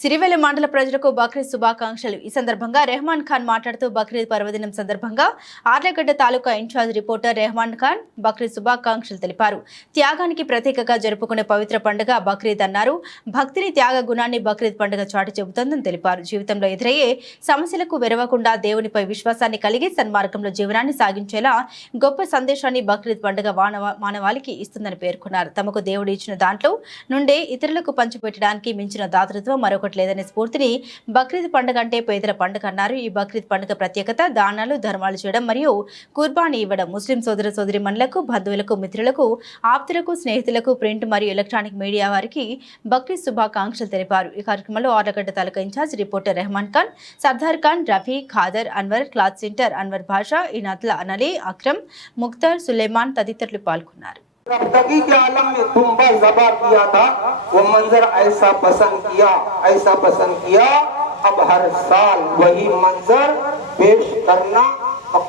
సిరివెల్లి మండల ప్రజలకు బక్రీద్ శుభాకాంక్షలు. ఈ సందర్భంగా రెహమాన్ ఖాన్ మాట్లాడుతూ బక్రీద్ పర్వదినం సందర్భంగా ఆర్లగడ్డ తాలూకా ఇన్ఛార్జ్ రిపోర్టర్ రెహమాన్ ఖాన్ బక్రీద్ శుభాకాంక్షలు తెలిపారు. త్యాగానికి ప్రతీకగా జరుపుకునే పవిత్ర పండుగ బక్రీద్ అన్నారు. భక్తిని, త్యాగ గుణాన్ని బక్రీద్ పండుగ చాటి చెబుతోందని తెలిపారు. జీవితంలో ఎదురయ్యే సమస్యలకు వెరవకుండా దేవునిపై విశ్వాసాన్ని కలిగి సన్మార్గంలో జీవనాన్ని సాగించేలా గొప్ప సందేశాన్ని బక్రీద్ పండుగ మానవాళికి ఇస్తుందని పేర్కొన్నారు. తమకు దేవుడు ఇచ్చిన దాంట్లో నుండే ఇతరులకు పంచిపెట్టడానికి మించిన దాతృత్వం మరొకటి లేదనే స్ఫూర్తిని బక్రీద్ పండుగ అంటే పేదల పండుగ అన్నారు. ఈ బక్రీద్ పండుగ ప్రత్యేకత దానాలు, ధర్మాలు చేయడం మరియు కుర్బానీ ఇవ్వడం. ముస్లిం సోదర సోదరీమణులకు, బంధువులకు, మిత్రులకు, ఆప్తులకు, స్నేహితులకు, ప్రింట్ మరియు ఎలక్ట్రానిక్ మీడియా వారికి బక్రీద్ శుభాకాంక్షలు తెలిపారు. ఈ కార్యక్రమంలో Arlagadda taluka incharge reporter Rehman Khan, Sardar Khan, Rafi, Khader, Anwar, cloth centre Anwar Basha, ఇనాత్ల అనలి, అక్రమ్, ముఖ్తార్, సులేమాన్ తదితరులు పాల్గొన్నారు. रफ्तगी के आलम में तुम्बा ज़बा किया था, वो मंजर ऐसा पसंद किया, अब हर साल वही मंजर पेश करना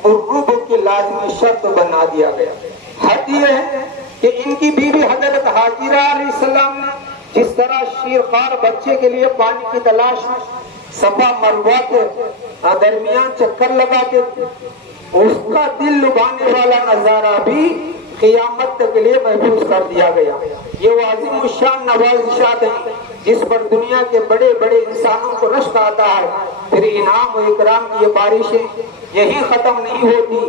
कुर्ब की लाज़मी शर्त बना दिया गया। हद ये है कि इनकी बीवी हजरत हाजिरा अलैहिस्सलाम ने जिस तरह शीरखार बच्चे के लिए पानी की तलाश में सफा मरवा के दरमियान चक्कर लगाते थे, उसका दिल लुभाने वाला नजारा भी क़यामत के लिए महफूज कर दिया गया। ये वो अज़ीम शान नवाज़िशात है जिस पर दुनिया के बड़े बड़े इंसानों को रश्क आता है, फिर इनाम और इकराम की ये बारिशें यही खत्म नहीं होती।